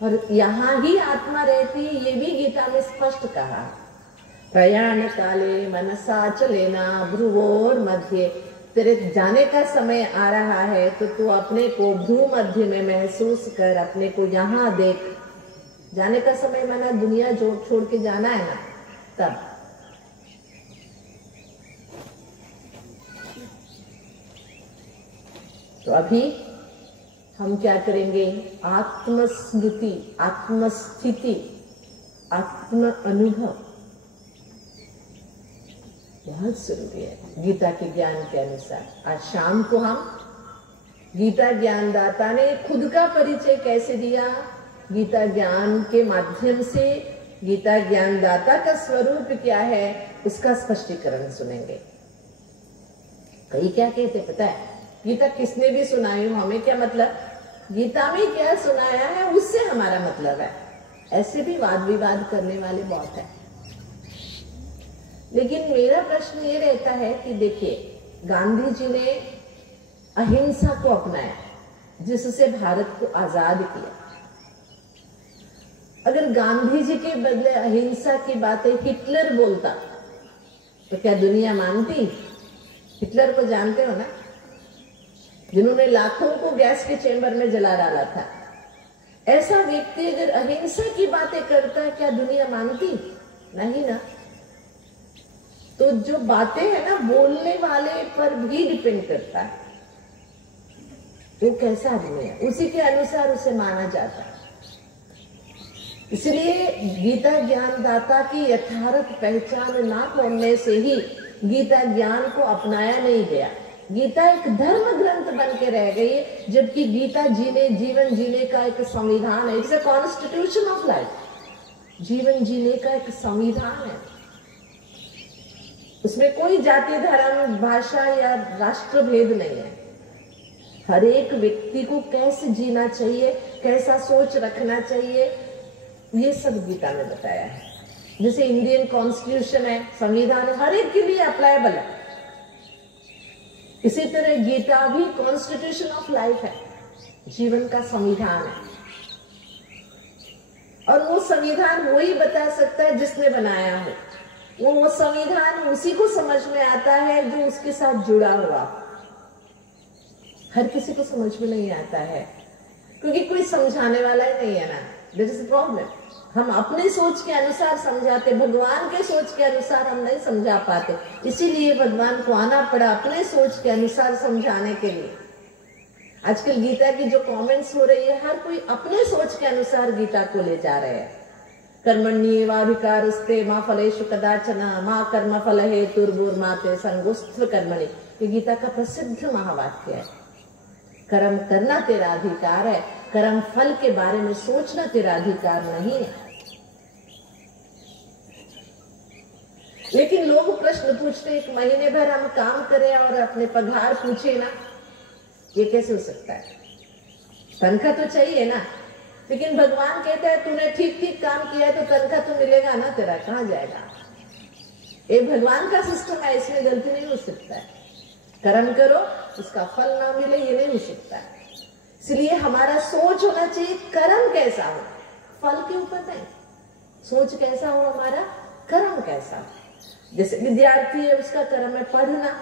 और यहाँ ही आत्मा रहती है। ये भी गीता में स्पष्ट कहा, प्रयाण काले मनसा चलेना भ्रुवोर मध्य। तेरे जाने का समय आ रहा है तो तू अपने को भ्रू मध्य में महसूस कर, अपने को यहाँ देख। जाने का समय माना दुनिया छोड़ के जाना है ना, तब। तो अभी हम क्या करेंगे? आत्मस्मृति, आत्मस्थिति, आत्म अनुभव बहुत जरूरी है गीता के ज्ञान के अनुसार। आज शाम को हम गीता ज्ञानदाता ने खुद का परिचय कैसे दिया, गीता ज्ञान के माध्यम से गीता ज्ञानदाता का स्वरूप क्या है, उसका स्पष्टीकरण सुनेंगे। कई क्या कहते पता है, गीता किसने भी सुनाई हो, हमें क्या मतलब, गीता में क्या सुनाया है उससे हमारा मतलब है। ऐसे भी वाद विवाद करने वाले बहुत है। लेकिन मेरा प्रश्न ये रहता है कि देखिए, गांधी जी ने अहिंसा को अपनाया, जिससे भारत को आजाद किया। अगर गांधी जी के बदले अहिंसा की बातें हिटलर बोलता तो क्या दुनिया मानती? हिटलर को जानते हो ना, जिन्होंने लाखों को गैस के चेंबर में जला डाला था। ऐसा व्यक्ति अगर अहिंसा की बातें करता है, क्या दुनिया मानती? नहीं ना। तो जो बातें है ना, बोलने वाले पर भी डिपेंड करता है वो कैसा आदमी है, उसी के अनुसार उसे माना जाता है। इसलिए गीता ज्ञानदाता की यथार्थ पहचान ना होने से ही गीता ज्ञान को अपनाया नहीं गया। गीता एक धर्म ग्रंथ बन के रह गई है, जबकि गीता जीवन जीने का एक संविधान है। It's a constitution of life. जीवन जीने का एक संविधान है, उसमें कोई जाति धर्म भाषा या राष्ट्र भेद नहीं है। हर एक व्यक्ति को कैसे जीना चाहिए, कैसा सोच रखना चाहिए, ये सब गीता में बताया है। जैसे इंडियन कॉन्स्टिट्यूशन है, संविधान है, हर एक के लिए अप्लायबल है। इसी तरह गीता भी कॉन्स्टिट्यूशन ऑफ लाइफ है, जीवन का संविधान है। और वो संविधान वही बता सकता है जिसने बनाया हो। वो संविधान उसी को समझ में आता है जो उसके साथ जुड़ा हुआ। हर किसी को समझ में नहीं आता है, क्योंकि कोई समझाने वाला ही नहीं है ना। This is problem. हम अपने सोच के अनुसार समझाते, भगवान के सोच के अनुसार हम नहीं समझा पाते। इसीलिए भगवान को आना पड़ा अपने सोच के अनुसार समझाने के लिए। आजकल गीता की जो कमेंट्स हो रही है, हर कोई अपने सोच के अनुसार गीता को ले जा रहे हैं। कर्मण्येवाधिकारस्ते मा फलेषु कदाचन मा कर्म फल हेतुर्भुर्माते संगोस्त्व कर्मणि। ये गीता का प्रसिद्ध महावाक्य है। कर्म करना तेरा अधिकार है, कर्म फल के बारे में सोचना तेरा अधिकार नहीं है। लेकिन लोग प्रश्न पूछते, एक महीने भर हम काम करें और अपने पगार पूछे ना, ये कैसे हो सकता है? तनख्वाह तो चाहिए ना। लेकिन भगवान कहता है तूने ठीक ठीक काम किया है तो तनख्वाह तो मिलेगा ना तेरा, कहां जाएगा? ये भगवान का सिस्टम है, इसमें गलती नहीं हो सकता है। कर्म करो उसका फल ना मिले, ये नहीं हो सकता है। इसलिए हमारा सोच होना चाहिए कर्म कैसा हो, फल के ऊपर नहीं। सोच कैसा हो हमारा, कर्म कैसा हो। जैसे विद्यार्थी है, उसका कर्म है पढ़ना,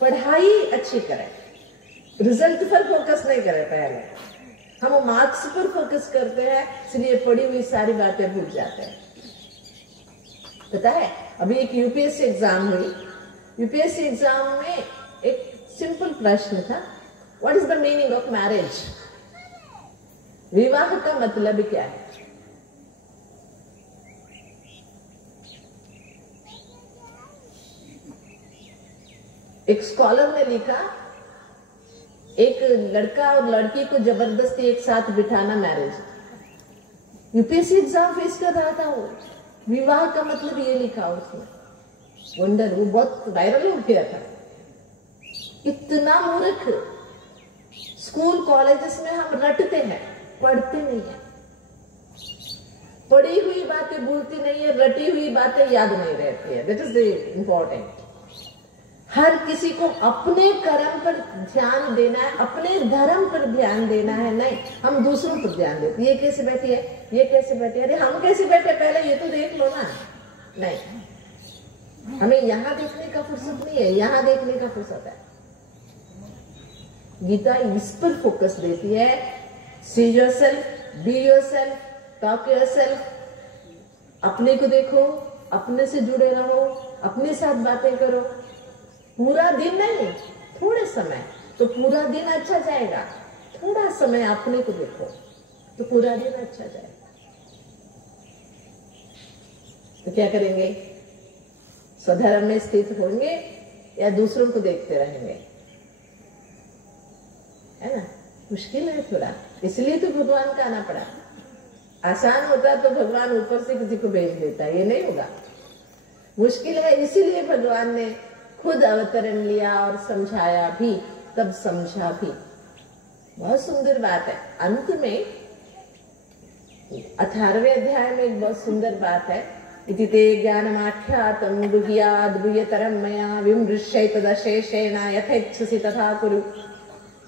पढ़ाई अच्छी करे, रिजल्ट पर फोकस नहीं करे। पहले हम मार्क्स पर फोकस करते हैं, इसलिए पढ़ी हुई सारी बातें भूल जाते हैं। पता है अभी एक यूपीएससी एग्जाम हुई, यूपीएससी एग्जाम में एक सिंपल प्रश्न था, what is the meaning of marriage? विवाह का मतलब क्या है? एक स्कॉलर ने लिखा, एक लड़का और लड़की को जबरदस्ती एक साथ बिठाना मैरिज। यूपीएससी एग्जाम फेस कर रहा था वो, विवाह का मतलब ये लिखा उसने। वंडर, वो बहुत वायरल हो गया था। इतना मूर्ख। स्कूल कॉलेजेस में हम रटते हैं, पढ़ते नहीं है। पढ़ी हुई बातें भूलती नहीं है, रटी हुई बातें याद नहीं रहती है। That is the important. हर किसी को अपने कर्म पर ध्यान देना है, अपने धर्म पर ध्यान देना है। नहीं हम दूसरों पर ध्यान देते, ये कैसे बैठी है, ये कैसे बैठी है, अरे हम कैसे बैठे पहले ये तो देख लो ना। नहीं, हमें यहाँ देखने का फुर्सत नहीं है, यहाँ देखने का फुर्सत है। गीता इस पर फोकस देती है, see yourself, be yourself, talk yourself. अपने को देखो, अपने से जुड़े रहो, अपने साथ बातें करो। पूरा दिन नहीं, थोड़े समय तो पूरा दिन अच्छा जाएगा। थोड़ा समय अपने को देखो तो पूरा दिन अच्छा जाएगा। तो क्या करेंगे? स्वधर्म में स्थित होंगे या दूसरों को देखते रहेंगे? है ना, मुश्किल है थोड़ा, इसलिए तो भगवान का आना पड़ा। आसान होता तो भगवान ऊपर से किसी को भेज देता, ये नहीं होगा। मुश्किल है, इसीलिए भगवान ने खुद अवतरण लिया और समझाया भी, तब समझा भी। बहुत सुंदर बात है। अंत में 18वें अध्याय में एक बहुत सुंदर बात है, इति ते ज्ञानमाख्यातं गुह्याद् गुह्यतरं मया विमृश्य तदशेषेण यथेच्छसि तथा कुरु।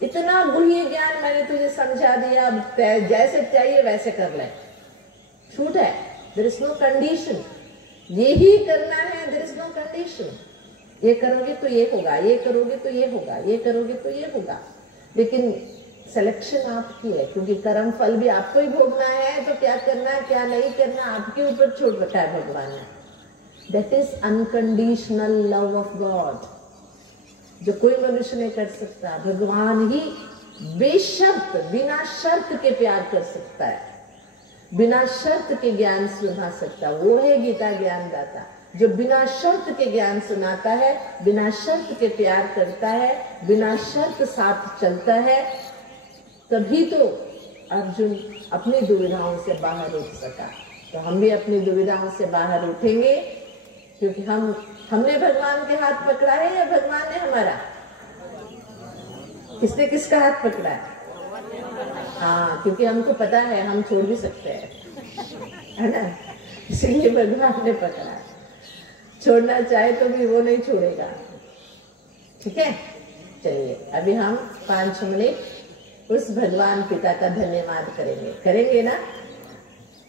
इतना गुह्य ज्ञान मैंने तुझे समझा दिया, अब जैसे चाहिए वैसे कर ले। छूट है, देयर इज नो कंडीशन। यही करना है, देयर इज नो कंडीशन। ये करोगे तो ये होगा, ये करोगे तो ये होगा, ये करोगे तो ये होगा। लेकिन सिलेक्शन आपकी है, क्योंकि कर्म फल भी आपको ही भोगना है। तो क्या करना है क्या नहीं करना आपके ऊपर छोड़ रखा है भगवान ने। That is unconditional love of God, जो कोई मनुष्य नहीं कर सकता। भगवान ही बेशर्त, बिना शर्त के प्यार कर सकता है, बिना शर्त के ज्ञान सुना सकता। वो है गीता ज्ञानदाता, जो बिना शर्त के ज्ञान सुनाता है, बिना शर्त के प्यार करता है, बिना शर्त साथ चलता है। तभी तो अर्जुन अपनी दुविधाओं से बाहर उठ सका। तो हम भी अपनी दुविधाओं से बाहर उठेंगे, क्योंकि हमने भगवान के हाथ पकड़ा है या भगवान ने हमारा? किसने किसका हाथ पकड़ा है? हाँ, क्योंकि हमको पता है हम छोड़ भी सकते हैं, है ना। इसीलिए भगवान ने पकड़ा है। छोड़ना चाहे तो भी वो नहीं छोड़ेगा। ठीक है, चलिए अभी हम 5 मिनट उस भगवान पिता का धन्यवाद करेंगे। करेंगे ना?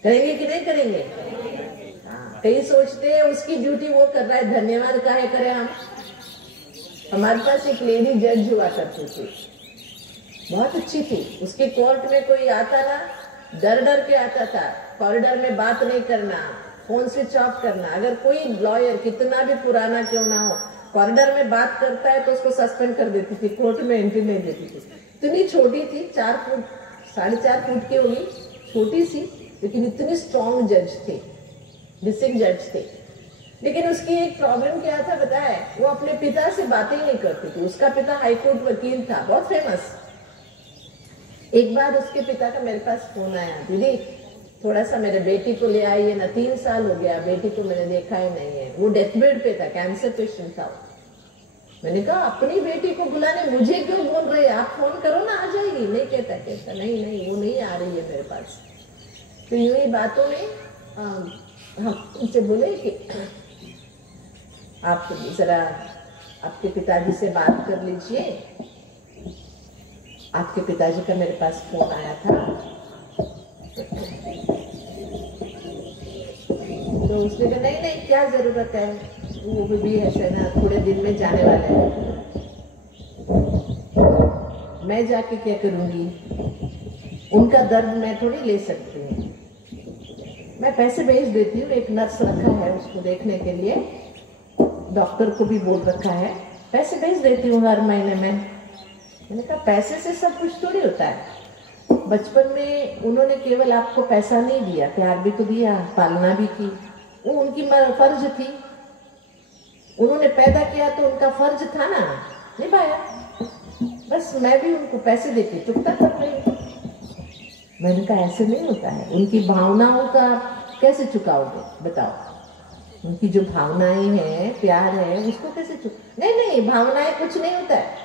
करेंगे कि नहीं करेंगे? हाँ, कई सोचते हैं उसकी ड्यूटी वो कर रहा है, धन्यवाद काहे करें हम। हमारे पास एक लेडी जज हुआ करती थी, बहुत अच्छी थी। उसके कोर्ट में कोई आता ना, डर डर के आता था। कॉरिडोर में बात नहीं करना, फोन स्विच ऑफ करना। अगर कोई लॉयर कितना भी पुराना क्यों ना हो, कॉरिडोर में बात करता है तो उसको सस्पेंड कर देती थी, कोर्ट में एंट्री नहीं देती थी। इतनी छोटी थी, 4 फुट 4.5 फुट की होगी, छोटी सी, लेकिन इतनी स्ट्रॉन्ग जज थी, डिस्ट्रिक्ट जज थे। लेकिन उसकी एक प्रॉब्लम क्या था पता है? वो अपने पिता से बातें नहीं करती थी। उसका पिता हाईकोर्ट वकील था, बहुत फेमस। एक बार उसके पिता का मेरे पास फोन आया, दीदी थोड़ा सा मेरे बेटी को ले आइए ना, 3 साल हो गया बेटी को मैंने देखा ही नहीं है। वो डेथ बेड पे था, कैंसर पेशेंट था। मैंने कहा अपनी बेटी को बुलाने मुझे क्यों बोल रहे, आप फोन करो ना, आ जाएगी। नहीं कहता नहीं वो नहीं आ रही है मेरे पास। तो यूं ही बातों में हम उनसे बोले कि आप जरा आपके पिताजी से बात कर लीजिए। आपके पिताजी का मेरे पास फोन आया था, तो उसने कहा नहीं नहीं क्या जरूरत है, वो भी ऐसे ना थोड़े दिन में जाने वाले हैं, मैं जाके क्या करूंगी, उनका दर्द मैं थोड़ी ले सकती हूँ। मैं पैसे भेज देती हूँ, एक नर्स रखा है उसको देखने के लिए, डॉक्टर को भी बोल रखा है, पैसे भेज देती हूँ हर महीने में। मैंने कहा पैसे से सब कुछ थोड़ी होता है। बचपन में उन्होंने केवल आपको पैसा नहीं दिया, प्यार भी तो दिया, पालना भी की, वो उनकी फर्ज थी। उन्होंने पैदा किया तो उनका फर्ज था ना, निभाया। बस मैं भी उनको पैसे देके चुकता कर रही। मैंने कहा ऐसे नहीं होता है, उनकी भावनाओं का कैसे चुकाओगे बताओ। उनकी जो भावनाएं हैं, प्यार है, उसको कैसे नहीं नहीं, भावनाएं कुछ नहीं होता है।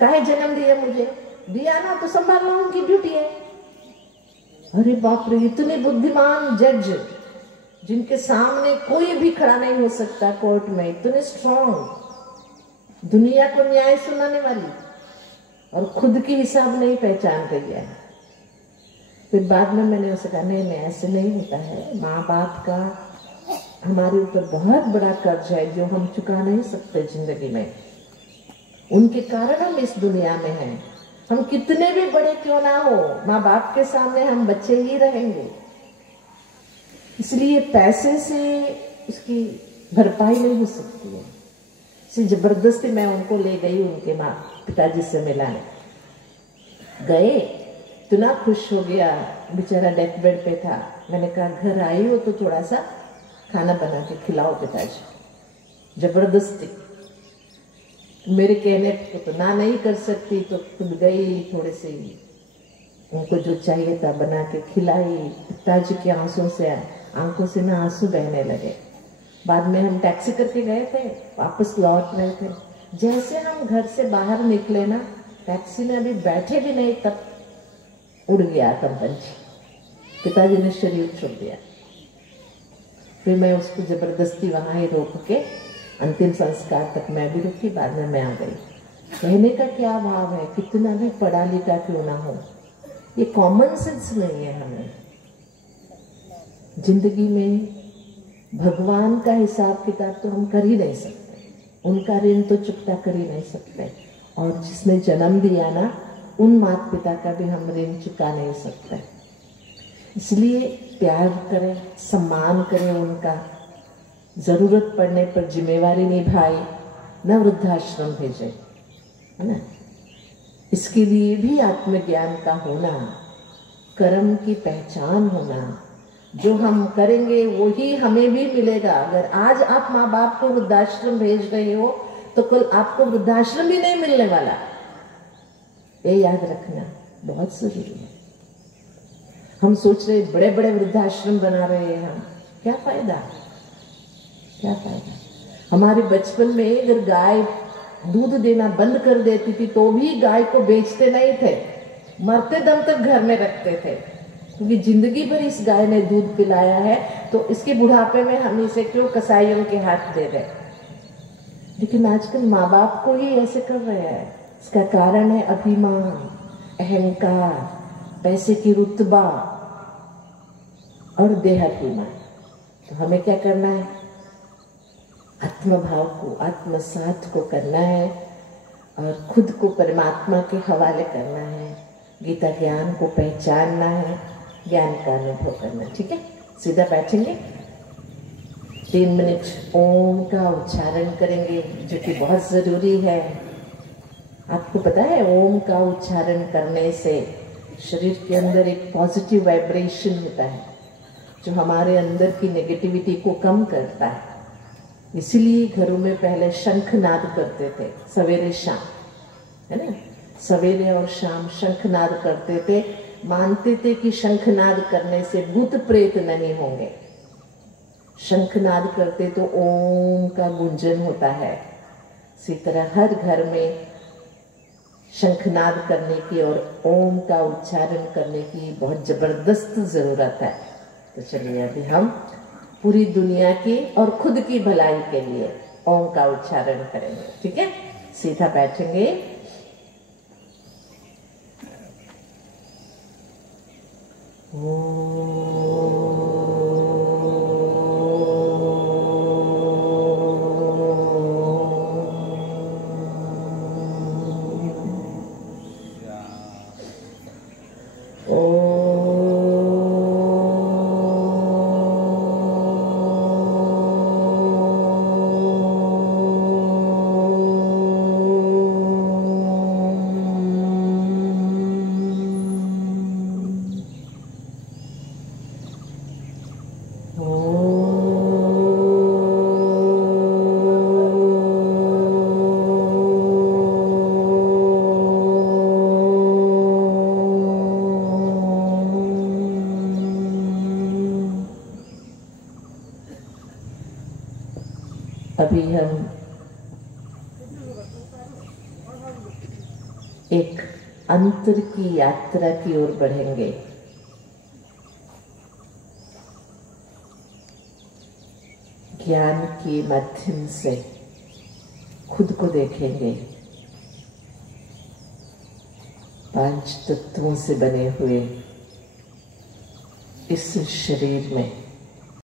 काहे जन्म दिया मुझे, दिया ना तो संभालना उनकी ड्यूटी है। अरे बाप रे, इतने बुद्धिमान जज जिनके सामने कोई भी खड़ा नहीं हो सकता कोर्ट में, इतने स्ट्रॉन्ग, दुनिया को न्याय सुनाने वाली, और खुद की हिसाब नहीं पहचान रही है। फिर बाद में मैंने उसे कहा नहीं नहीं ऐसे नहीं होता है, माँ बाप का हमारे ऊपर बहुत बड़ा कर्ज है जो हम चुका नहीं सकते जिंदगी में। उनके कारण हम इस दुनिया में हैं। हम कितने भी बड़े क्यों ना हो, माँ बाप के सामने हम बच्चे ही रहेंगे। इसलिए पैसे से उसकी भरपाई नहीं हो सकती है। इसलिए जबरदस्ती मैं उनको ले गई, उनके माँ पिताजी से मिलाने गए। इतना खुश हो गया, बेचारा डेथ बेड पे था। मैंने कहा घर आई हो तो थोड़ा सा खाना बना के खिलाओ पिताजी। जबरदस्ती, मेरे कहने को तो ना नहीं कर सकती, तो खुद गई, थोड़े से उनको जो चाहिए था बना के खिलाई। पिताजी के आंखों से ना आंसू बहने लगे। बाद में हम टैक्सी करके गए थे, वापस लौट रहे थे। जैसे हम घर से बाहर निकले ना, टैक्सी में अभी बैठे भी नहीं तब उड़ गया पंछी। पिताजी ने शरीर छोड़ दिया। फिर मैं उसको जबरदस्ती वहां ही रोक के अंतिम संस्कार तक मैं भी रुकी, बाद में मैं आ गई। कहने का क्या भाव है, कितना भी पढ़ा लिखा क्यों ना हो, ये कॉमन सेंस नहीं है हमें। जिंदगी में भगवान का हिसाब किताब तो हम कर ही नहीं सकते, उनका ऋण तो चुकता कर ही नहीं सकते, और जिसने जन्म दिया ना, उन माता पिता का भी हम ऋण चुका नहीं सकते। इसलिए प्यार करें, सम्मान करें उनका, जरूरत पड़ने पर जिम्मेवारी निभाए, न वृद्धाश्रम भेजे, है ना। इसके लिए भी आत्मज्ञान का होना, कर्म की पहचान होना, जो हम करेंगे वो ही हमें भी मिलेगा। अगर आज आप माँ बाप को वृद्धाश्रम भेज रहे हो तो कल आपको वृद्धाश्रम भी नहीं मिलने वाला, ये याद रखना बहुत जरूरी है। हम सोच रहे बड़े बड़े वृद्धाश्रम बना रहे हैं हम, क्या फायदा, क्या फायदा। हमारे बचपन में अगर गाय दूध देना बंद कर देती थी तो भी गाय को बेचते नहीं थे, मरते दम तक घर में रखते थे, क्योंकि जिंदगी भर इस गाय ने दूध पिलाया है, तो इसके बुढ़ापे में हम इसे क्यों कसाईयों के हाथ दे दें। लेकिन आजकल माँ बाप को ही ऐसे कर रहे हैं। इसका कारण है अभिमान, अहंकार, पैसे की रुतबा और देहाभिमान। तो हमें क्या करना है, आत्मभाव को, आत्मसात को करना है और खुद को परमात्मा के हवाले करना है, गीता ज्ञान को पहचानना है, ज्ञान का अनुभव करना। ठीक है, सीधा बैठेंगे, 3 मिनट ओम का उच्चारण करेंगे, जो कि बहुत जरूरी है। आपको पता है ओम का उच्चारण करने से शरीर के अंदर एक पॉजिटिव वाइब्रेशन होता है, जो हमारे अंदर की नेगेटिविटी को कम करता है। इसीलिए घरों में पहले शंखनाद करते थे, सवेरे शाम, है ना, सवेरे और शाम शंखनाद करते थे। मानते थे कि शंखनाद करने से भूत प्रेत नहीं होंगे। शंखनाद करते तो ओम का गुंजन होता है। इसी तरह हर घर में शंखनाद करने की और ओम का उच्चारण करने की बहुत जबरदस्त जरूरत है। तो चलिए अभी हम पूरी दुनिया की और खुद की भलाई के लिए ओम का उच्चारण करेंगे। ठीक है, सीधा बैठेंगे। अभी हम एक अंतर की यात्रा की ओर बढ़ेंगे। ज्ञान के माध्यम से खुद को देखेंगे। 5 तत्वों से बने हुए इस शरीर में